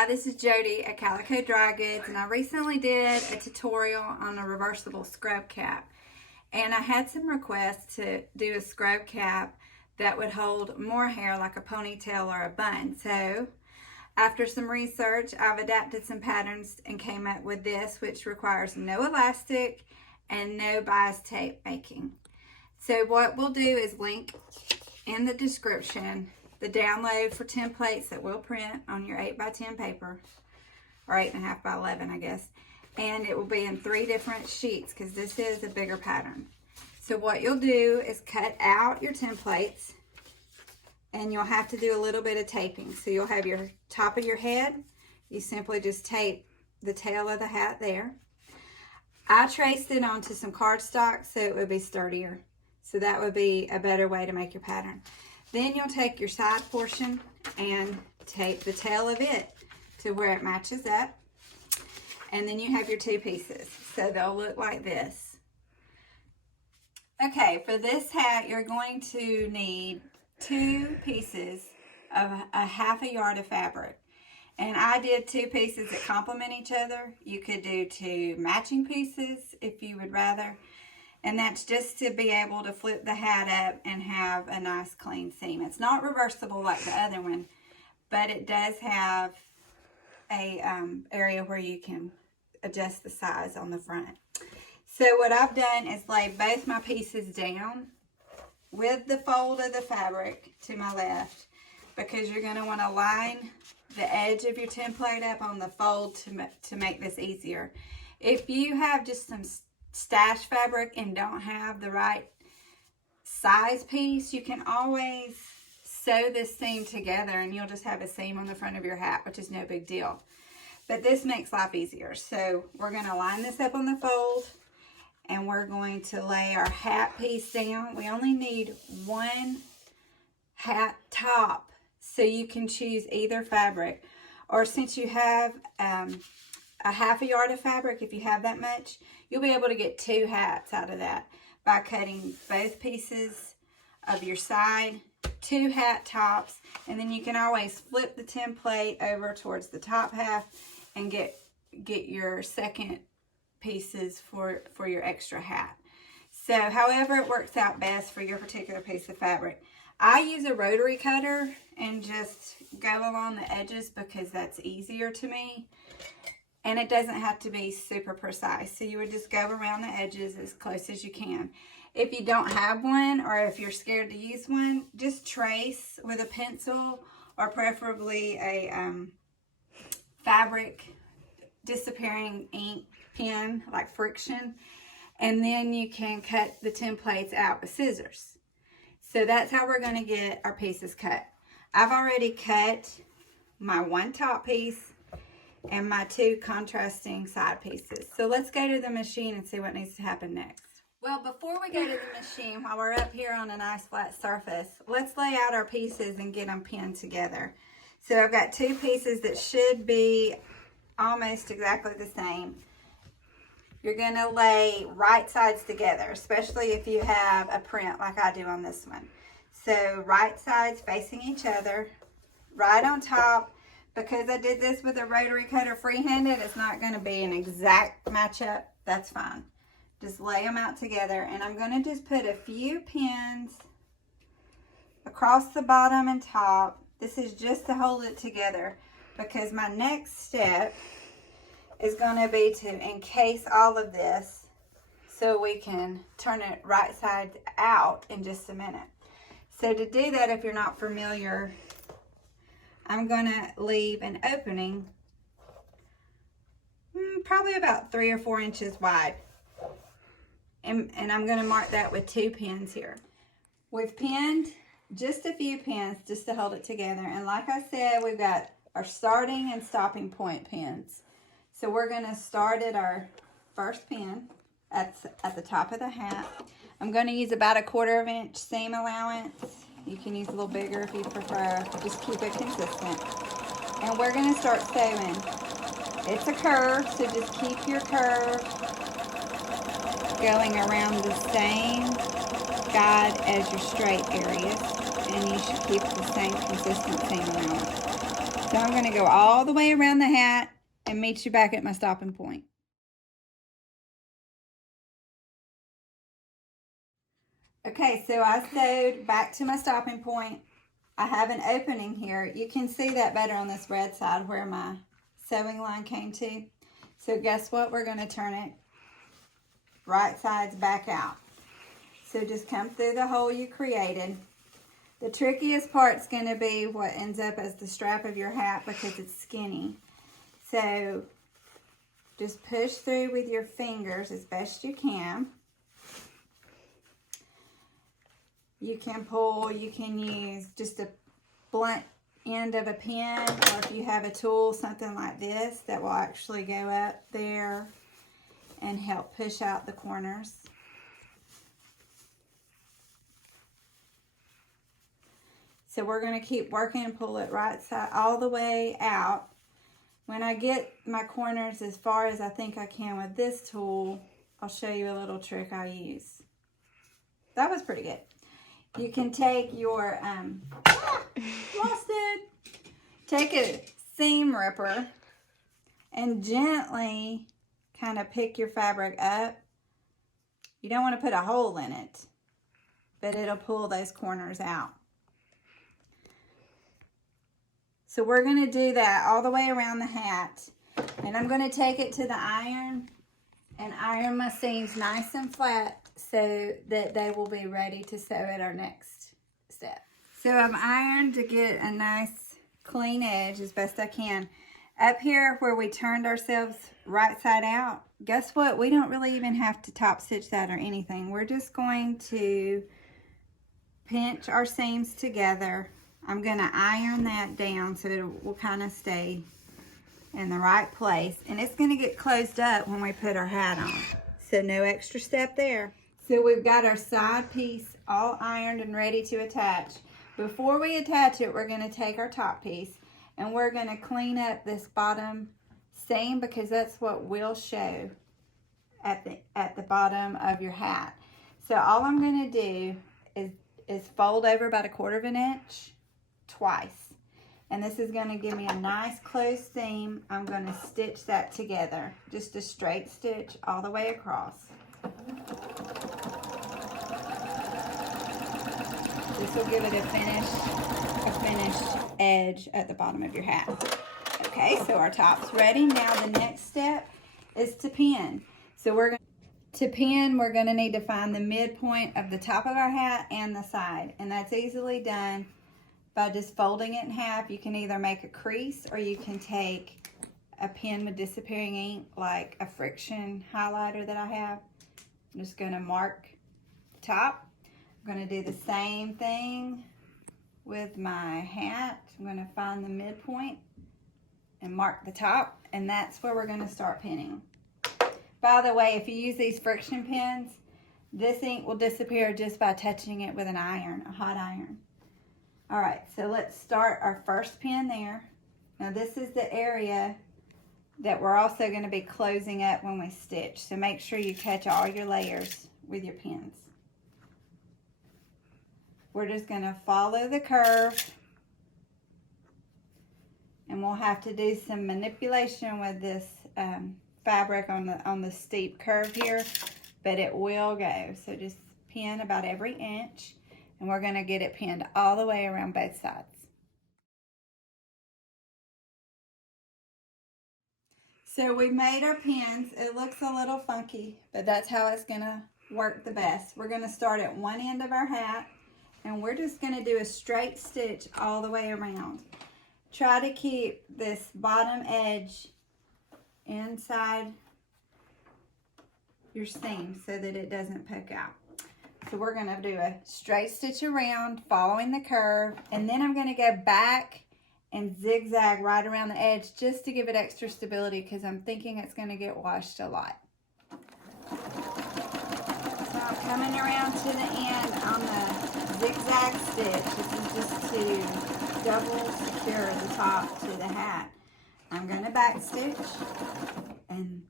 Hi, this is Jody at Calico Dry Goods, and I recently did a tutorial on a reversible scrub cap. And I had some requests to do a scrub cap that would hold more hair like a ponytail or a bun. So after some research, I've adapted some patterns and came up with this, which requires no elastic and no bias tape making. So what we'll do is link in the description the download for templates that we'll print on your 8x10 paper, or 8.5 by 11, I guess. And it will be in 3 different sheets because this is a bigger pattern. So what you'll do is cut out your templates, and you'll have to do a little bit of taping. So you'll have your top of your head. You simply just tape the tail of the hat there. I traced it onto some cardstock so it would be sturdier. So that would be a better way to make your pattern. Then you'll take your side portion and tape the tail of it to where it matches up. And then you have your 2 pieces. So they'll look like this. Okay, for this hat, you're going to need 2 pieces of a 1/2 yard of fabric. And I did 2 pieces that complement each other. You could do 2 matching pieces if you would rather. And that's just to be able to flip the hat up and have a nice clean seam. It's not reversible like the other one, but it does have a area where you can adjust the size on the front. So what I've done is lay both my pieces down with the fold of the fabric to my left, because you're going to want to line the edge of your template up on the fold to make this easier. If you have just some stash fabric and don't have the right size piece, you can always sew this seam together and you'll just have a seam on the front of your hat, which is no big deal. But this makes life easier. So we're going to line this up on the fold, and we're going to lay our hat piece down. We only need 1 hat top, so you can choose either fabric. Or since you have a 1/2 yard of fabric, if you have that much, you'll be able to get 2 hats out of that by cutting both pieces of your side, 2 hat tops, and then you can always flip the template over towards the top half and get your second pieces for your extra hat. So however it works out best for your particular piece of fabric. I use a rotary cutter and just go along the edges because that's easier to me. And it doesn't have to be super precise. So you would just go around the edges as close as you can. If you don't have one, or if you're scared to use one, just trace with a pencil, or preferably a fabric disappearing ink pen, like friction. And then you can cut the templates out with scissors. So that's how we're going to get our pieces cut. I've already cut my 1 top piece and my 2 contrasting side pieces. So let's go to the machine and see what needs to happen next. Well, before we go to the machine, while we're up here on a nice flat surface, let's lay out our pieces and get them pinned together. So I've got 2 pieces that should be almost exactly the same. You're going to lay right sides together, especially if you have a print like I do on this one. So right sides facing each other, right on top. Because I did this with a rotary cutter freehanded, it's not going to be an exact matchup. That's fine. Just lay them out together. And I'm going to just put a few pins across the bottom and top. This is just to hold it together, because my next step is going to be to encase all of this so we can turn it right side out in just a minute. So to do that, if you're not familiar, I'm going to leave an opening probably about 3 or 4 inches wide. And I'm going to mark that with 2 pins here. We've pinned just a few pins just to hold it together. And like I said, we've got our starting and stopping point pins. So we're going to start at our first pin at the top of the hat. I'm going to use about a 1/4 inch seam allowance. You can use a little bigger if you prefer. Just keep it consistent. And we're going to start sewing. It's a curve, so just keep your curve going around the same guide as your straight areas. And you should keep the same consistency allowance. So I'm going to go all the way around the hat and meet you back at my stopping point. Okay, so I sewed back to my stopping point. I have an opening here. You can see that better on this red side where my sewing line came to. So guess what? We're going to turn it right sides back out. So just come through the hole you created. The trickiest part's going to be what ends up as the strap of your hat because it's skinny. So just push through with your fingers as best you can. You can pull, you can use just a blunt end of a pen, or if you have a tool, something like this that will actually go up there and help push out the corners. So we're going to keep working and pull it right side all the way out. When I get my corners as far as I think I can with this tool, I'll show you a little trick I use. That was pretty good. You can take your, lost it. Take a seam ripper and gently kind of pick your fabric up. You don't want to put a hole in it, but it'll pull those corners out. So we're going to do that all the way around the hat. And I'm going to take it to the iron and iron my seams nice and flat so that they will be ready to sew at our next step. So I've ironed to get a nice clean edge as best I can. Up here where we turned ourselves right side out, guess what? We don't really even have to top stitch that or anything. We're just going to pinch our seams together. I'm going to iron that down so it will kind of stay in the right place. And it's going to get closed up when we put our hat on. So no extra step there. So we've got our side piece all ironed and ready to attach. Before we attach it, we're going to take our top piece and we're going to clean up this bottom seam because that's what will show at the bottom of your hat. So all I'm going to do is fold over about 1/4 of an inch twice. And this is going to give me a nice closed seam. I'm going to stitch that together. Just a straight stitch all the way across. This will give it a finished edge at the bottom of your hat. Okay, so our top's ready. Now the next step is to pin. So we're going to need to find the midpoint of the top of our hat and the side. And that's easily done by just folding it in half. You can either make a crease or you can take a pen with disappearing ink like a friction highlighter that I have. I'm just going to mark the top. I'm going to do the same thing with my hat. I'm going to find the midpoint and mark the top, and that's where we're going to start pinning. By the way, if you use these friction pens, this ink will disappear just by touching it with an iron, a hot iron. All right, so let's start our first pin there. Now this is the area that we're also going to be closing up when we stitch, so make sure you catch all your layers with your pins. We're just going to follow the curve, and we'll have to do some manipulation with this fabric on the steep curve here, but it will go. So just pin about every inch, and we're going to get it pinned all the way around both sides. So we made our pins. It looks a little funky, but that's how it's going to work the best. We're going to start at one end of our hat, and we're just going to do a straight stitch all the way around. Try to keep this bottom edge inside your seam so that it doesn't poke out. So we're going to do a straight stitch around following the curve, and then I'm going to go back and zigzag right around the edge just to give it extra stability because I'm thinking it's going to get washed a lot. So I'm coming around to the end on the zigzag stitch. This is just to double secure the top to the hat. I'm going to back stitch, and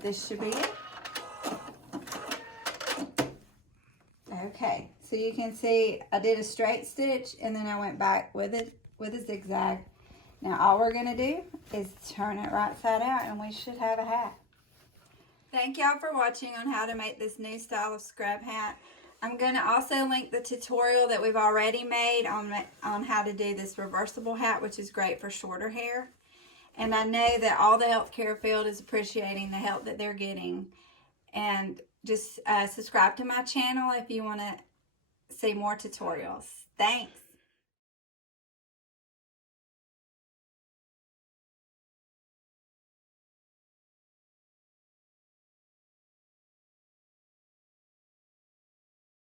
this should be it. Okay, so you can see I did a straight stitch and then I went back with a zigzag, Now all we're going to do is turn it right side out and we should have a hat. Thank y'all for watching on how to make this new style of scrub hat. I'm going to also link the tutorial that we've already made on how to do this reversible hat, which is great for shorter hair. And I know that all the healthcare field is appreciating the help that they're getting. And just subscribe to my channel if you want to see more tutorials. Thanks.